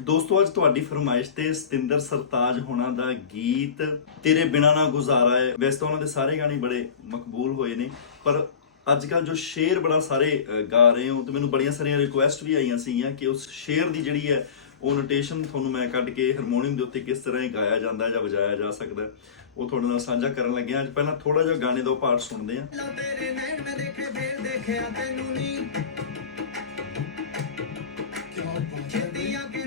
ਦੋਸਤੋ ਅੱਜ ਤੁਹਾਡੀ ਫਰਮਾਇਸ਼ ਤੇ ਸਤਿੰਦਰ ਸਰਤਾਜ ਹੋਣਾ ਦਾ ਗੀਤ ਤੇਰੇ ਬਿਨਾ ਨਾ ਗੁਜ਼ਾਰਾ ਹੈ। ਵੈਸੇ ਤਾਂ ਉਹਨਾਂ ਦੇ ਸਾਰੇ ਗਾਣੇ ਬੜੇ ਮਕਬੂਲ ਹੋਏ ਨੇ ਪਰ ਅੱਜ ਕੱਲ ਜੋ ਸ਼ੇਰ ਬੜਾ ਸਾਰੇ ਗਾ ਰਹੇ ਹੋ ਤੇ ਮੈਨੂੰ ਬੜੀਆਂ ਸਾਰੀਆਂ ਰਿਕੁਐਸਟ ਵੀ ਆਈਆਂ ਸੀਗੀਆਂ ਕਿ ਉਸ ਸ਼ੇਰ ਦੀ ਜਿਹੜੀ ਹੈ ਉਹ ਨੋਟੇਸ਼ਨ ਤੁਹਾਨੂੰ ਮੈਂ ਕੱਢ ਕੇ ਹਾਰਮੋਨੀਅਮ ਦੇ ਉੱਤੇ ਕਿਸ ਤਰ੍ਹਾਂ ਇਹ ਗਾਇਆ ਜਾਂਦਾ ਹੈ ਜਾਂ ਵਜਾਇਆ ਜਾ ਸਕਦਾ ਹੈ, ਉਹ ਤੁਹਾਡੇ ਨਾਲ ਸਾਂਝਾ ਕਰਨ ਲੱਗੇ ਅੱਜ ਪਹਿਲਾਂ ਥੋੜਾ ਜਿਹਾ ਗਾਣੇ ਦਾ ਪਾਰਟ ਸੁਣਦੇ ਹਾਂ। ਤੇਰੇ ਨੈਣ ਮੈਂ ਦੇਖੇ ਫੇਰ ਦੇਖਿਆ ਤੈਨੂੰ ਨਹੀਂ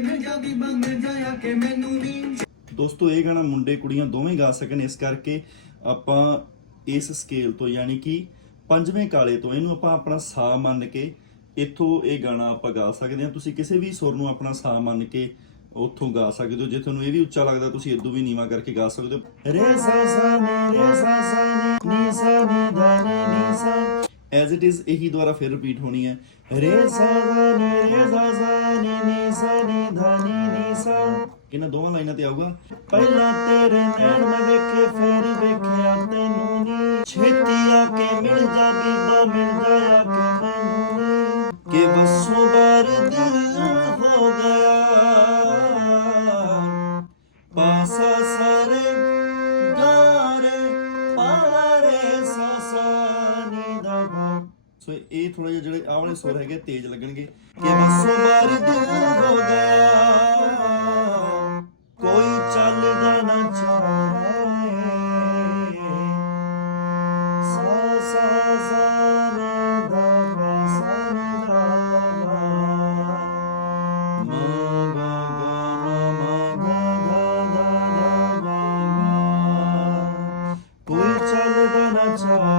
ਜਾਇਆ ਕਿ ਮੈਨੂੰ ਦੋਸਤੋ ਇਹ ਗਾਣਾ ਮੁੰਡੇ ਕੁੜੀਆਂ ਦੋਵੇਂ ਗਾ ਸਕਣ ਇਸ ਕਰਕੇ ਆਪਾਂ ਇਸ ਸਕੇਲ ਤੋਂ ਯਾਨੀ ਕਿ ਪੰਜਵੇਂ ਕਾਲੇ ਤੋਂ ਇਹਨੂੰ ਆਪਾਂ ਆਪਣਾ ਸਾ ਮੰਨ ਕੇ ਇੱਥੋਂ ਇਹ ਗਾਣਾ ਆਪਾਂ ਗਾ ਸਕਦੇ ਹਾਂ। ਤੁਸੀਂ ਕਿਸੇ ਵੀ ਸੁਰ ਨੂੰ ਆਪਣਾ ਸਾ ਮੰਨ ਕੇ ਉੱਥੋਂ ਗਾ ਸਕਦੇ ਹੋ। ਜੇ ਤੁਹਾਨੂੰ ਇਹ ਵੀ ਉੱਚਾ ਲੱਗਦਾ ਤੁਸੀਂ ਇਦੋਂ ਵੀ ਨੀਵਾ ਕਰਕੇ ਗਾ ਸਕਦੇ ਹੋ। ਰੇ ਸਾ ਸਾ ਨੀ ਰੇ ਸਾ ਸਾ ਨੀ ਨੀ ਸਾ ਨੀ। ਐਜ਼ ਇਟ ਇਜ਼ ਇਹੀ ਦੁਬਾਰਾ ਫਿਰ ਰਿਪੀਟ ਹੋਣੀ ਹੈ। ਰੇ ਸਾ ਨੀ, ਰੇ ਸਾ ਸਾ ਨੀ ਨੀ ਸਾ, ਨੀ ਧਾ, ਨੀ ਨੀ ਸਾ। ਇਹਨਾਂ ਦੋਵਾਂ ਲਾਈਨਾਂ ਤੇ ਆਊਗਾ। ਪਹਿਲਾਂ ਤੇਰੇ ਨੈਣ ਮੈਂ ਵੇਖੇ, ਫੇਰ ਵੇਖਿਆ ਤੈਨੂੰ ਨੀ। ਛੇਤੀ ਆ ਕੇ ਮਿਲ ਜਾ ਸੋ ਇਹ ਥੋੜਾ ਜਿਹਾ ਜਿਹੜੇ ਆਹ ਵਾਲੇ ਸੁਰ ਹੈਗੇ ਤੇਜ਼ ਲੱਗਣਗੇ। ਕਿ ਵਸੋ ਕੋਈ ਚੱਲਦਾ ਨਾ ਚਾਹੇ ਚੱਲਦਾ ਨਾ ਚਾਹੇ।